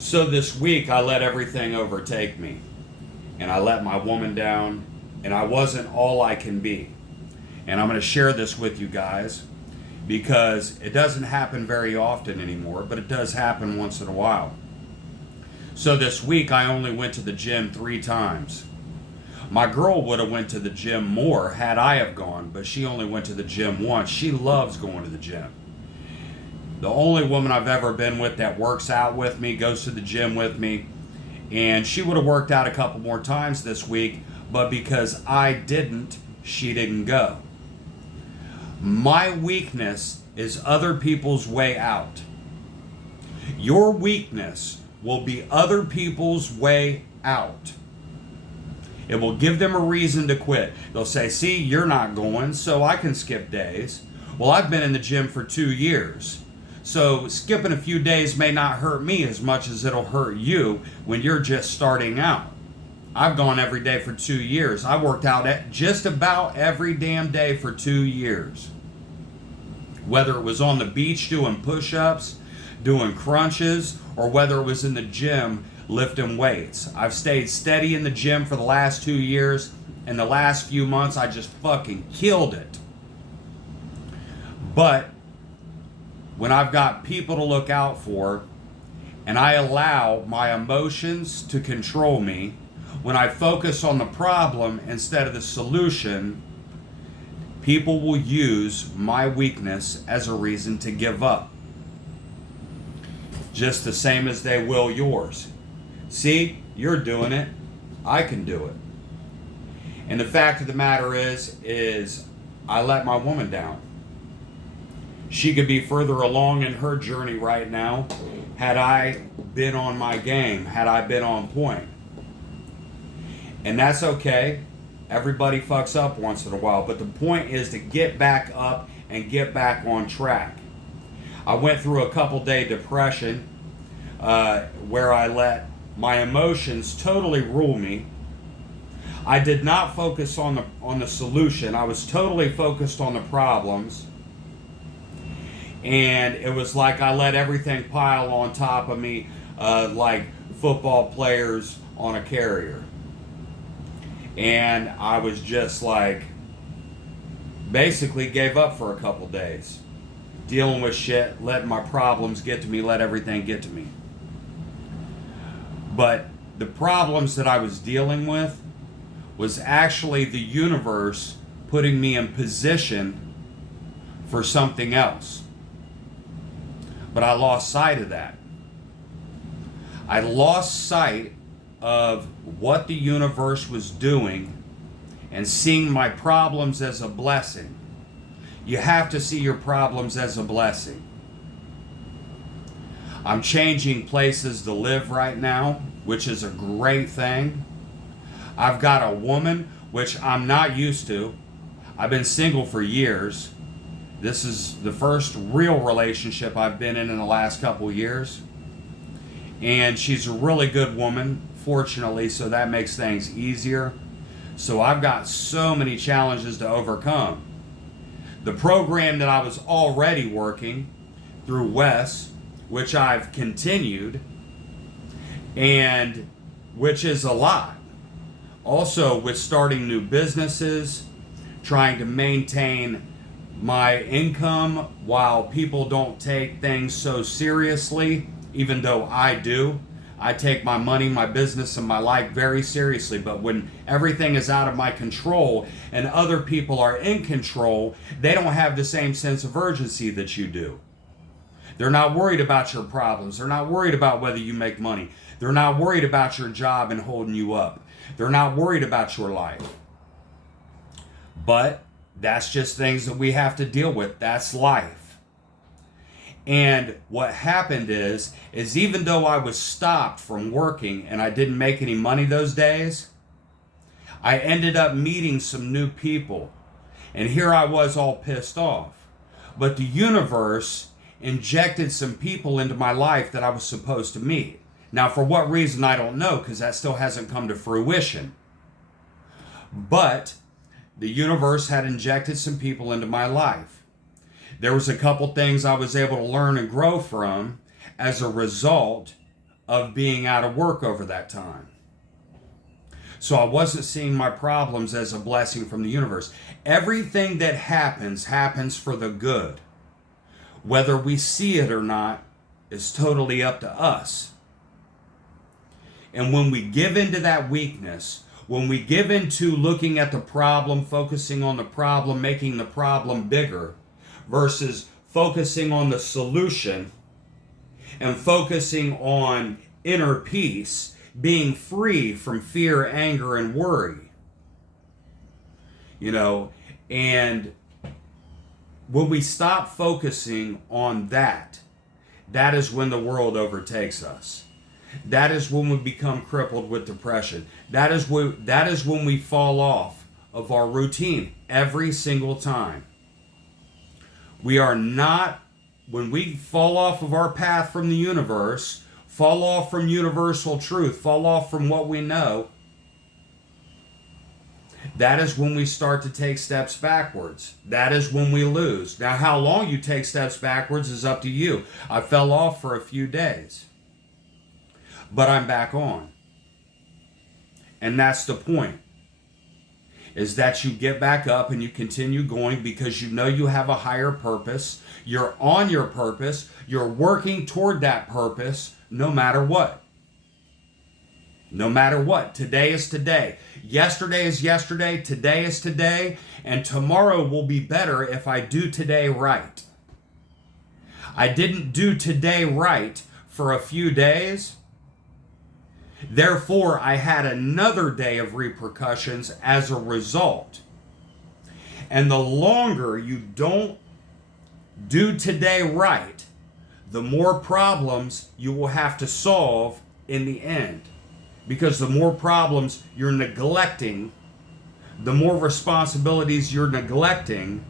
So this week I let everything overtake me, and I let my woman down, and I wasn't all I can be. And I'm going to share this with you guys because it doesn't happen very often anymore, but it does happen once in a while. So this week I only went to the gym 3 times. My girl would have went to the gym more had I have gone, but she only went to the gym once. She loves going to the gym. The only woman I've ever been with that works out with me, goes to the gym with me, and she would have worked out a couple more times this week, but because I didn't, she didn't go. My weakness is other people's way out. Your weakness will be other people's way out. It will give them a reason to quit. They'll say, see, you're not going, so I can skip days. Well, I've been in the gym for 2 years. So skipping a few days may not hurt me as much as it'll hurt you when you're just starting out. I've gone every day for 2 years. I worked out at just about every damn day for 2 years. Whether it was on the beach doing push-ups, doing crunches, or whether it was in the gym lifting weights. I've stayed steady in the gym for the last 2 years, and the last few months I just fucking killed it. But when I've got people to look out for, and I allow my emotions to control me, when I focus on the problem instead of the solution, people will use my weakness as a reason to give up. Just the same as they will yours. See, you're doing it. I can do it. And the fact of the matter is I let my woman down. She could be further along in her journey right now had I been on my game, had I been on point. And that's okay. Everybody fucks up once in a while, but the point is to get back up and get back on track. I went through a couple-day depression where I let my emotions totally rule me. I did not focus on the solution. I was totally focused on the problems. And it was like I let everything pile on top of me like football players on a carrier. And I was just like, basically gave up for a couple days. Dealing with shit, letting my problems get to me, let everything get to me. But the problems that I was dealing with was actually the universe putting me in position for something else. But I lost sight of that. I lost sight of what the universe was doing and seeing my problems as a blessing. You have to see your problems as a blessing. I'm changing places to live right now, which is a great thing. I've got a woman, which I'm not used to. I've been single for years. This is the first real relationship I've been in the last couple years. And she's a really good woman, fortunately, so that makes things easier. So I've got so many challenges to overcome. The program that I was already working through Wes, which I've continued, and which is a lot. Also with starting new businesses, trying to maintain my income while people don't take things so seriously, even though I do. I take my money, my business, and my life very seriously. But when everything is out of my control and other people are in control, they don't have the same sense of urgency that you do. They're not worried about your problems. They're not worried about whether you make money. They're not worried about your job and holding you up. They're not worried about your life. But that's just things that we have to deal with. That's life. And what happened is even though I was stopped from working and I didn't make any money those days, I ended up meeting some new people. And here I was all pissed off. But the universe injected some people into my life that I was supposed to meet. Now, for what reason, I don't know, because that still hasn't come to fruition. But the universe had injected some people into my life. There was a couple things I was able to learn and grow from as a result of being out of work over that time. So I wasn't seeing my problems as a blessing from the universe. Everything that happens for the good. Whether we see it or not is totally up to us. And when we give into that weakness, when we give into looking at the problem, focusing on the problem, making the problem bigger, versus focusing on the solution and focusing on inner peace, being free from fear, anger, and worry. And when we stop focusing on that, that is when the world overtakes us. That is when we become crippled with depression. That is when we fall off of our routine every single time. When we fall off of our path from the universe, fall off from universal truth, fall off from what we know, that is when we start to take steps backwards. That is when we lose. Now, how long you take steps backwards is up to you. I fell off for a few days, but I'm back on. And that's the point, is that you get back up and you continue going because you know you have a higher purpose. You're on your purpose. You're working toward that purpose no matter what. No matter what. Today is today. Yesterday is yesterday. Today is today. And tomorrow will be better if I do today right. I didn't do today right for a few days. Therefore, I had another day of repercussions as a result. And the longer you don't do today right, the more problems you will have to solve in the end. Because the more problems you're neglecting, the more responsibilities you're neglecting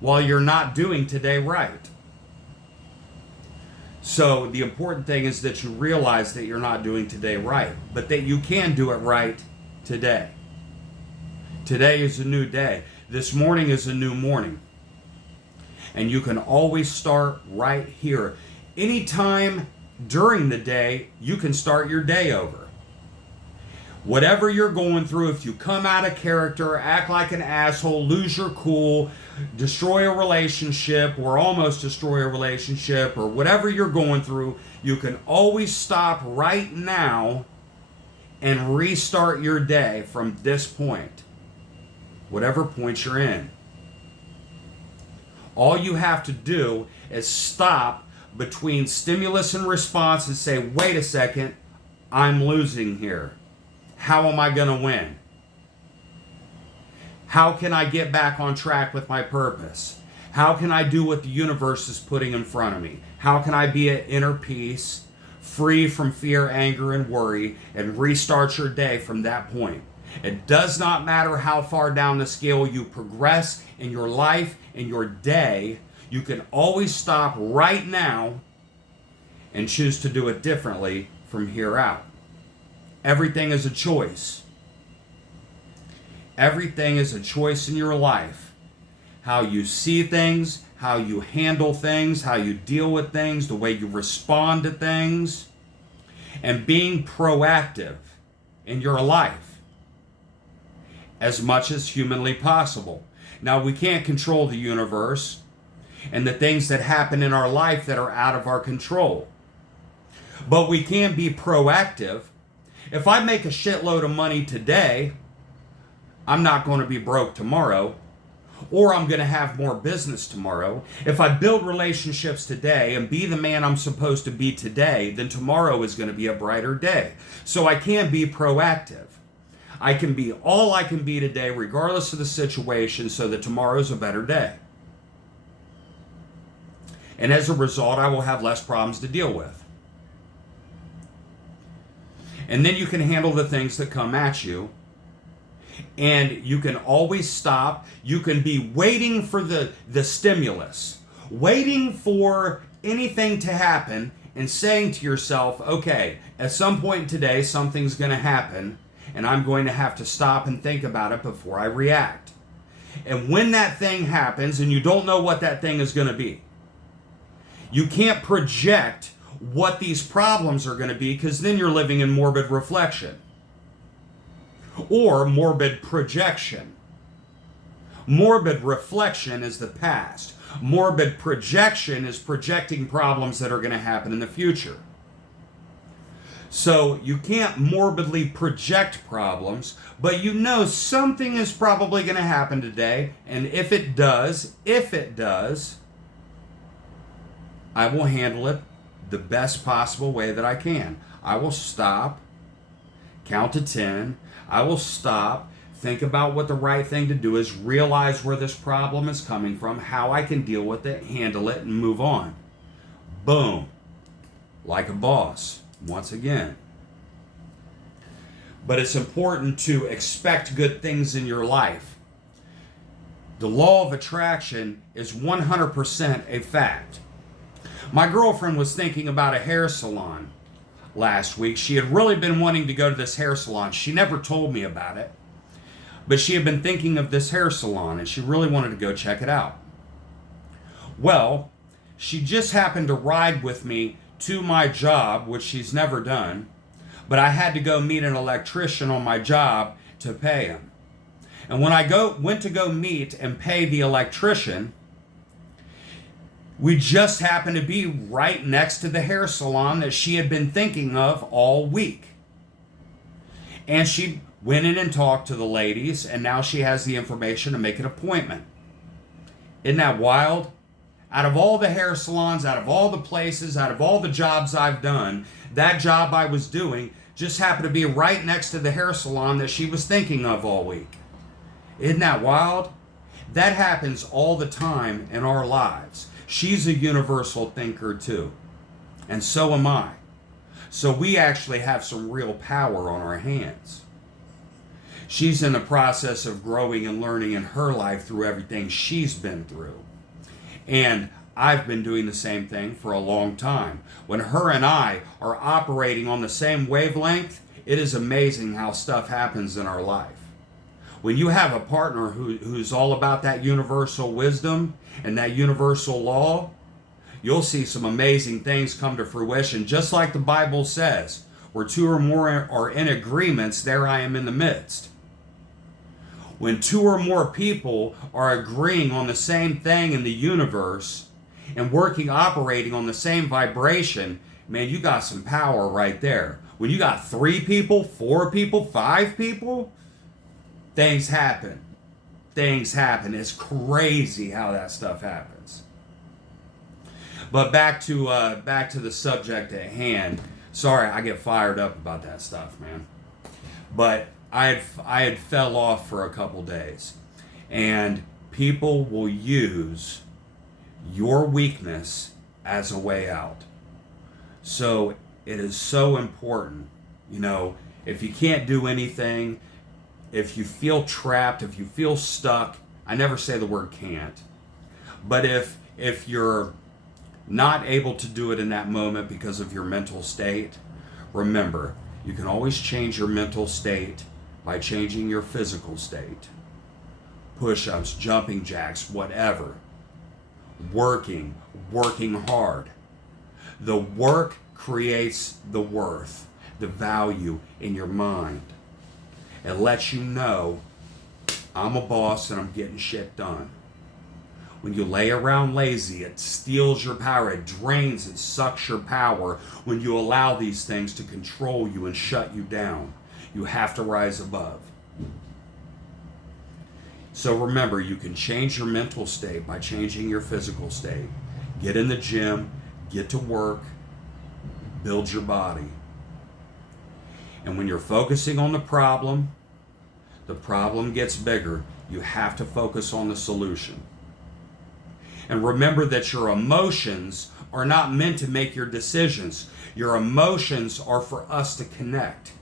while you're not doing today right. So the important thing is that you realize that you're not doing today right, but that you can do it right today. Today is a new day. This morning is a new morning. And you can always start right here. Anytime during the day, you can start your day over. Whatever you're going through, if you come out of character, act like an asshole, lose your cool, destroy a relationship, or almost destroy a relationship, or whatever you're going through, you can always stop right now and restart your day from this point, whatever point you're in. All you have to do is stop between stimulus and response and say, wait a second, I'm losing here. How am I going to win? How can I get back on track with my purpose? How can I do what the universe is putting in front of me? How can I be at inner peace, free from fear, anger, and worry, and restart your day from that point? It does not matter how far down the scale you progress in your life, in your day, you can always stop right now and choose to do it differently from here out. Everything is a choice. Everything is a choice in your life. How you see things, how you handle things, how you deal with things, the way you respond to things, and being proactive in your life as much as humanly possible. Now, we can't control the universe and the things that happen in our life that are out of our control. But we can be proactive. If I make a shitload of money today, I'm not going to be broke tomorrow, or I'm going to have more business tomorrow. If I build relationships today and be the man I'm supposed to be today, then tomorrow is going to be a brighter day. So I can be proactive. I can be all I can be today, regardless of the situation, so that tomorrow's a better day. And as a result, I will have less problems to deal with. And then you can handle the things that come at you. And you can always stop. You can be waiting for the stimulus, waiting for anything to happen and saying to yourself, okay, at some point today, something's going to happen and I'm going to have to stop and think about it before I react. And when that thing happens and you don't know what that thing is going to be, you can't project what these problems are going to be, because then you're living in morbid reflection or morbid projection. Morbid reflection is the past. Morbid projection is projecting problems that are going to happen in the future. So you can't morbidly project problems, but you know something is probably going to happen today, and if it does, I will handle it the best possible way that I can. I will stop, count to 10. I will stop, think about what the right thing to do is, realize where this problem is coming from, how I can deal with it, handle it, and move on. Boom. Like a boss, once again. But it's important to expect good things in your life. The law of attraction is 100% a fact. My girlfriend was thinking about a hair salon last week. She had really been wanting to go to this hair salon. She never told me about it, but she had been thinking of this hair salon and she really wanted to go check it out. Well, she just happened to ride with me to my job, which she's never done, but I had to go meet an electrician on my job to pay him. And when I went to go meet and pay the electrician, we just happened to be right next to the hair salon that she had been thinking of all week. And she went in and talked to the ladies, and now she has the information to make an appointment. Isn't that wild? Out of all the hair salons, out of all the places, out of all the jobs I've done, that job I was doing just happened to be right next to the hair salon that she was thinking of all week. Isn't that wild? That happens all the time in our lives. She's a universal thinker too, and so am I. So we actually have some real power on our hands. She's in the process of growing and learning in her life through everything she's been through. And I've been doing the same thing for a long time. When her and I are operating on the same wavelength, it is amazing how stuff happens in our life. When you have a partner who's all about that universal wisdom and that universal law, you'll see some amazing things come to fruition, just like the Bible says, where two or more are in agreements, there I am in the midst. When two or more people are agreeing on the same thing in the universe and operating on the same vibration, man, you got some power right there. When you got 3 people, 4 people, 5 people, things happen. Things happen. It's crazy how that stuff happens. But back to the subject at hand. Sorry, I get fired up about that stuff, man. But I had fell off for a couple days, and people will use your weakness as a way out. So it is so important, if you can't do anything, if you feel trapped, if you feel stuck, I never say the word can't, but if you're not able to do it in that moment because of your mental state, remember, you can always change your mental state by changing your physical state. Push-ups, jumping jacks, whatever. Working hard. The work creates the worth, the value in your mind. It lets you know, I'm a boss and I'm getting shit done. When you lay around lazy, it steals your power, it drains, it sucks your power. When you allow these things to control you and shut you down, you have to rise above. So remember, you can change your mental state by changing your physical state. Get in the gym, get to work, build your body. And when you're focusing on the problem gets bigger. You have to focus on the solution. And remember that your emotions are not meant to make your decisions. Your emotions are for us to connect.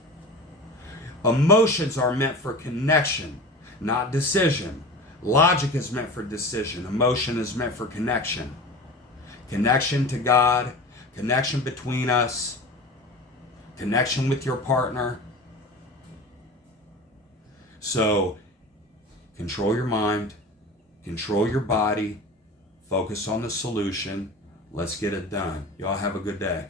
Emotions are meant for connection, not decision. Logic is meant for decision. Emotion is meant for connection. Connection to God, connection between us, connection with your partner. So, control your mind, control your body, focus on the solution. Let's get it done. Y'all have a good day.